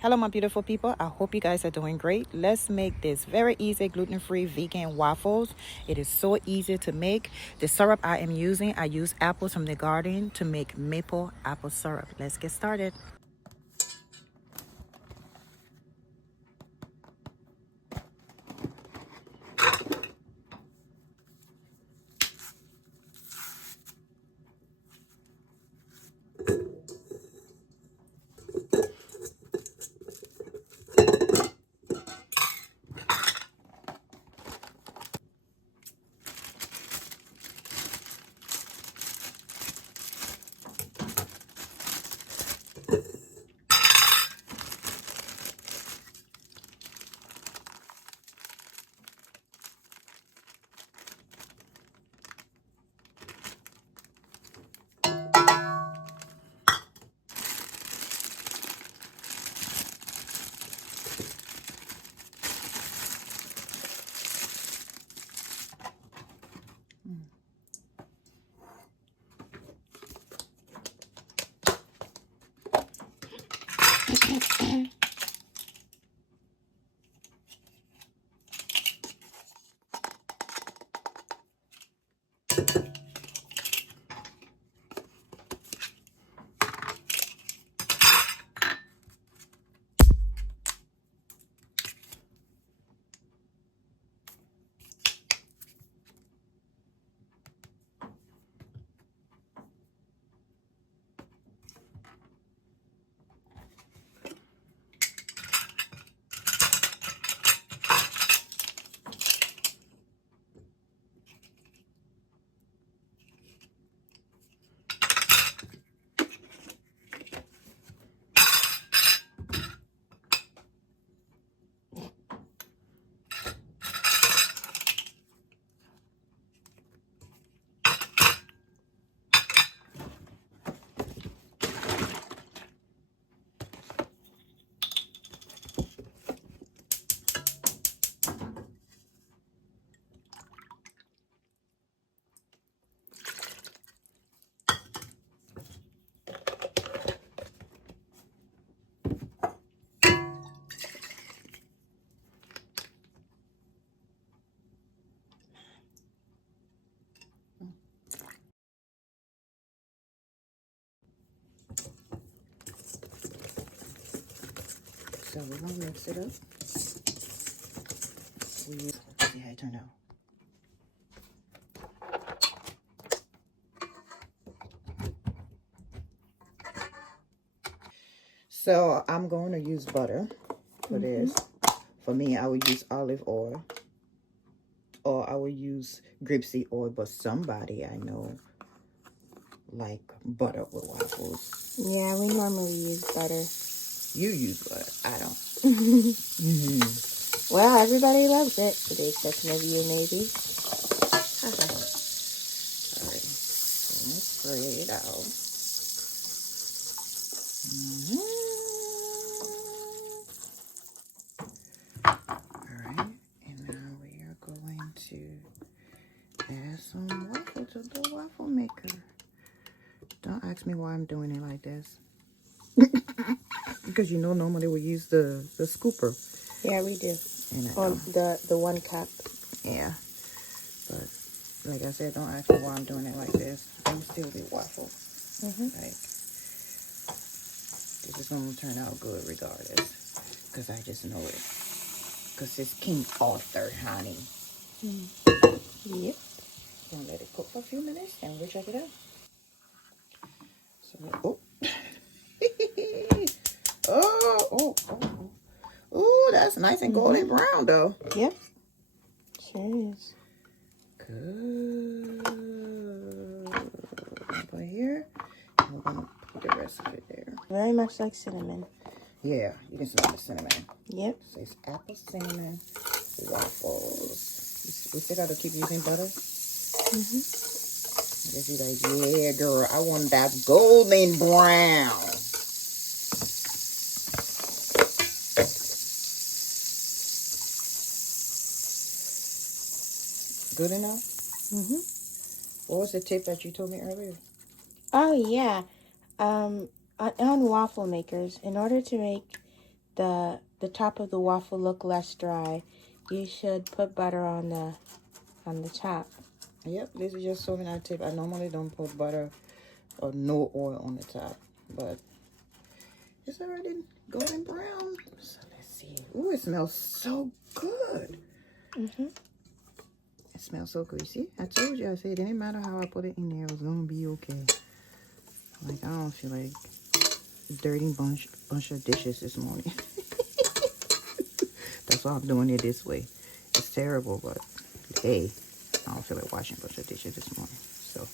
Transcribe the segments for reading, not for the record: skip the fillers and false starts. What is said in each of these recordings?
Hello, my beautiful people. I hope you guys are doing great. Let's make this very easy gluten-free vegan waffles. It is so easy to make. The syrup I am using, I use apples from the garden to make maple apple syrup. Let's get started. So we're gonna mix it up. See how it turned out. So I'm going to use butter for this. For me, I would use olive oil, or I would use grapeseed oil. But somebody I know like butter with waffles. Yeah, we normally use butter. You use butter. I don't. Well, everybody loves it, with the exception of you, maybe. Alright, so let's spray it out. Alright, and now we are going to add some waffle to the waffle maker. Don't ask me why I'm doing it like this. Because you know normally we use the scooper. Yeah, we do. Or the 1 cup. Yeah. But like I said, don't ask me why I'm doing it like this. It'll still be waffle. Like, this is going to turn out good regardless. Because I just know it. Because it's King Arthur, honey. Yep. Gonna let it cook for a few minutes and we'll check it out. So, oh, that's nice and golden brown though. Yep. Sure is. Good. Over here, I'm gonna put the rest of it there. Very much like cinnamon. Yeah, you can smell the cinnamon. Yep. So it's apple cinnamon waffles. We still gotta keep using butter. If you're like, yeah, girl, I want that golden brown. Good enough? What was the tip that you told me earlier? Oh, yeah. On waffle makers, in order to make the top of the waffle look less dry, you should put butter on the top. Yep, this is just serving out tip. I normally don't put butter or no oil on the top, but it's already golden brown. So let's see. Ooh, it smells so good. It smells so greasy. I told you, I said it didn't matter how I put it in there, it was gonna be okay. Like, I don't feel like dirty bunch of dishes this morning. That's why I'm doing it this way. It's terrible, but hey, I don't feel like washing a bunch of dishes this morning. So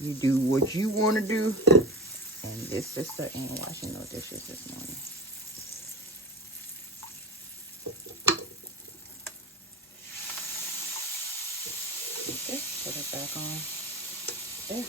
you do what you want to do, and this sister ain't washing no dishes this morning. Okay, put it back on there.